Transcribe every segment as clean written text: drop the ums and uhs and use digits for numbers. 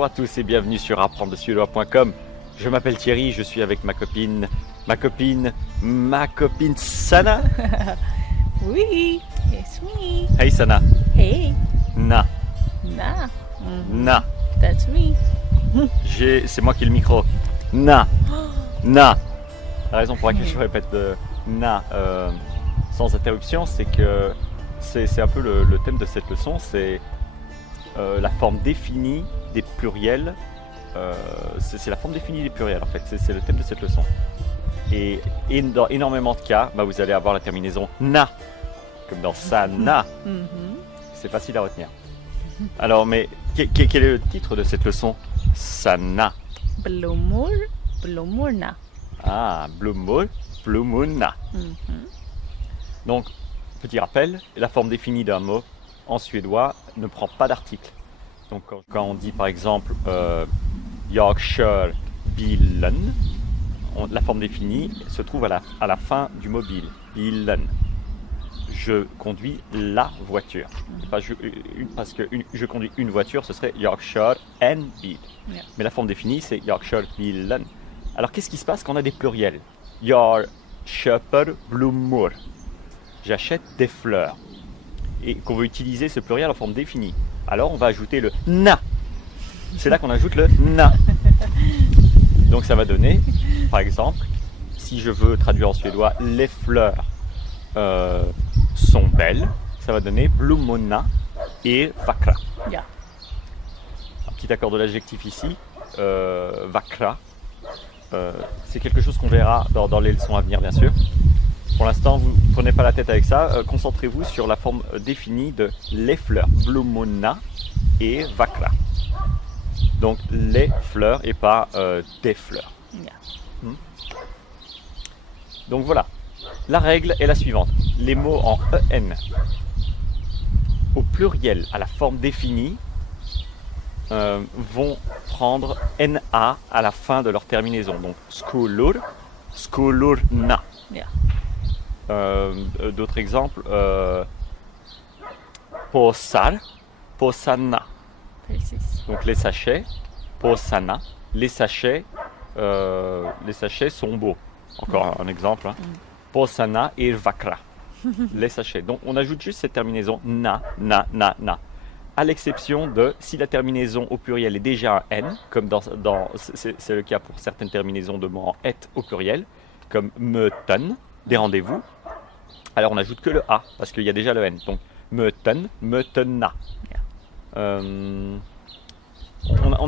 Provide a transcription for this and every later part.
Bonjour à tous et bienvenue sur apprendre-suédois.com. Je m'appelle Thierry, je suis avec ma copine Sana. Oui, it's me. Hey Sana. Hey, Na. nah. Na. That's me. C'est moi qui ai le micro. Na. Na. La raison pour laquelle je répète na sans interruption, c'est que c'est un peu le thème de cette leçon, c'est la forme définie des pluriels. C'est la forme définie des pluriels en fait, c'est le thème de cette leçon. Et dans énormément de cas, vous allez avoir la terminaison na, comme dans sana. C'est facile à retenir. Alors, mais quel est le titre de cette leçon? Sana. Blommor, blommorna. Ah, blommor, blommorna. Donc, petit rappel, la forme définie d'un mot en suédois ne prend pas d'article. Donc, quand on dit par exemple jag kör bilen, la forme définie se trouve à la fin du mobile. Bilen. Je conduis la voiture. Parce que je conduis une voiture, ce serait jag kör en bil. Yeah. Mais la forme définie, c'est jag kör bilen. Alors, qu'est-ce qui se passe quand on a des pluriels? Jag köper blommor. J'achète des fleurs. Et qu'on veut utiliser ce pluriel en forme définie. Alors, on va ajouter le na. C'est là qu'on ajoute le na. Donc, ça va donner, par exemple, si je veux traduire en suédois, les fleurs sont belles, ça va donner blommorna et vackra. Yeah. Un petit accord de l'adjectif ici, vackra. C'est quelque chose qu'on verra dans les leçons à venir, bien sûr. Pour l'instant, vous ne prenez pas la tête avec ça. Concentrez-vous sur la forme définie de les fleurs, blommorna et vackra. Donc les fleurs et pas des fleurs. Yeah. Donc voilà, la règle est la suivante. Les mots en en au pluriel à la forme définie vont prendre na à la fin de leur terminaison. Donc skolor, skolorna. Yeah. D'autres exemples, påsar, påsarna. Precis. Donc les sachets, påsarna. Les sachets sont beaux. Encore un exemple. Påsarna är vackra. Les sachets. Donc on ajoute juste cette terminaison na. À l'exception de si la terminaison au pluriel est déjà un n, comme c'est le cas pour certaines terminaisons de mots en et au pluriel, comme möten, des rendez-vous. Alors on n'ajoute que le a parce qu'il y a déjà le n. Donc möten, mötena. On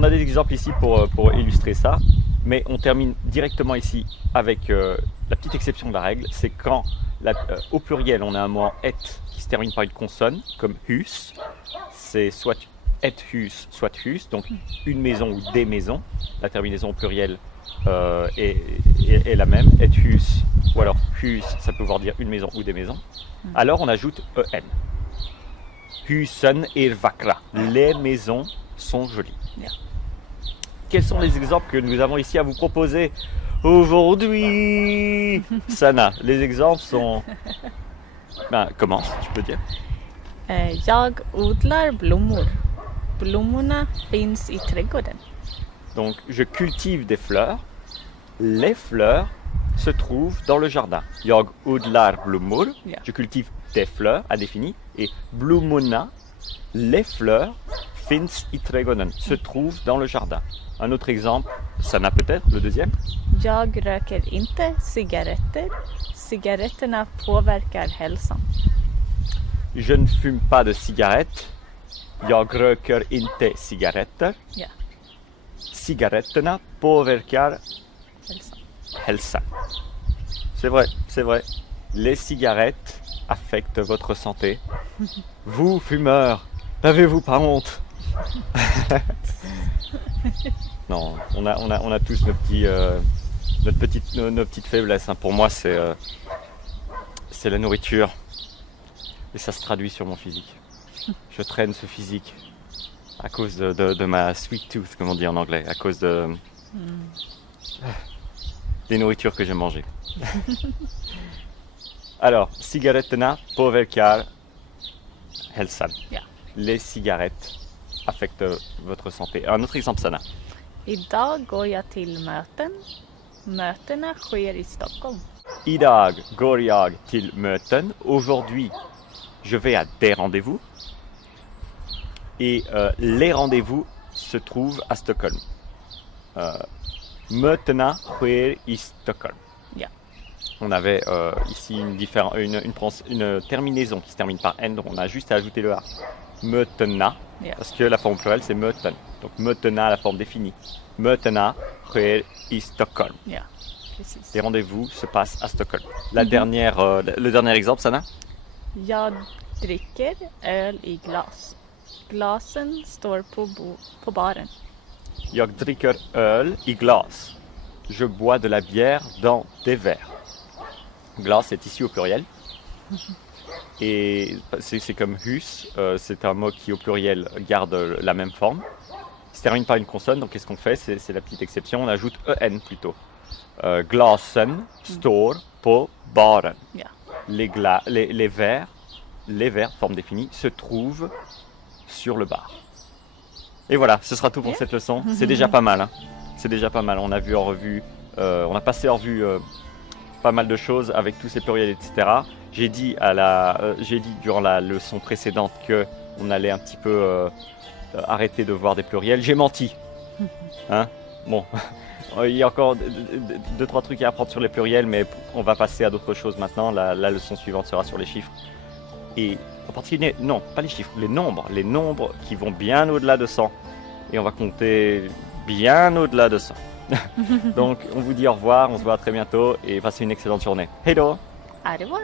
a des exemples ici pour illustrer ça, mais on termine directement ici avec la petite exception de la règle, c'est quand au pluriel on a un mot en et qui se termine par une consonne, comme hus, c'est soit et hus, soit hus, donc une maison ou des maisons, la terminaison au pluriel est la même, et hus, ou alors hus, ça peut vouloir dire une maison ou des maisons, alors on ajoute en. Husen är vackra. Les maisons sont jolies. Yeah. Quels sont les exemples que nous avons ici à vous proposer aujourd'hui? Sana, les exemples sont... commence, tu peux dire. Jag odlar blommor. Blommorna finns i trädgården. Donc, je cultive des fleurs. Les fleurs se trouvent dans le jardin. Jag odlar blommor. Yeah. Je cultive des fleurs, indéfini. Et blommorna, les fleurs, finns i trädgården, se trouvent dans le jardin. Un autre exemple, Sana peut-être, le deuxième. Jag röker inte cigaretter. Cigaretterna påverkar hälsan. Je ne fume pas de cigarettes. Jag röker inte cigaretter. Yeah. Cigaretterna påverkar Hälsan. hälsan. C'est vrai. Les cigarettes affectent votre santé. Vous, fumeurs, n'avez-vous pas honte? Non, on a tous nos petites faiblesses. Pour moi, c'est la nourriture. Et ça se traduit sur mon physique. Je traîne ce physique à cause de ma sweet tooth, comme on dit en anglais, à cause des nourritures que j'ai mangées. Alors, cigaretterna påverkar hälsan. Yeah. Les cigarettes affecte votre santé. Un autre exemple, Sana. Idag går jag till möten. Mötena sker i Stockholm. Idag går jag till möten. Aujourd'hui, je vais à des rendez-vous. Et les rendez-vous se trouvent à Stockholm. Mötena sker i Stockholm. Ja. On avait ici une terminaison qui se termine par N, donc on a juste à ajouter le A. Mötena, Ja. parce que la forme plurielle c'est möten. Donc mötena, la forme définie. Mötena sker i Stockholm. Ja, precis. Les rendez-vous se passent à Stockholm. Le dernier exemple, Sana. Jag dricker öl i glas. Glasen står på baren. Jag dricker öl i glas. Je bois de la bière dans des verres. Glas est ici au pluriel. Et c'est comme hus, c'est un mot qui au pluriel garde la même forme. Il se termine par une consonne, donc qu'est-ce qu'on fait? C'est la petite exception, on ajoute en plutôt. Glasen står på baren. Ja. Les verres, forme définie, se trouvent sur le bar. Et voilà, ce sera tout pour cette leçon. C'est déjà pas mal. Hein. C'est déjà pas mal. On a vu en revue, on a passé en revue pas mal de choses avec tous ces pluriels, etc. J'ai dit durant la leçon précédente que on allait un petit peu arrêter de voir des pluriels. J'ai menti. Hein? Bon, il y a encore 2-3 trucs à apprendre sur les pluriels, mais on va passer à d'autres choses maintenant. La leçon suivante sera sur les chiffres. Et en particulier, non, pas les chiffres, les nombres qui vont bien au-delà de 100. Et on va compter bien au-delà de 100. Donc, on vous dit au revoir, on se voit très bientôt et passez une excellente journée. Hej då! Au revoir!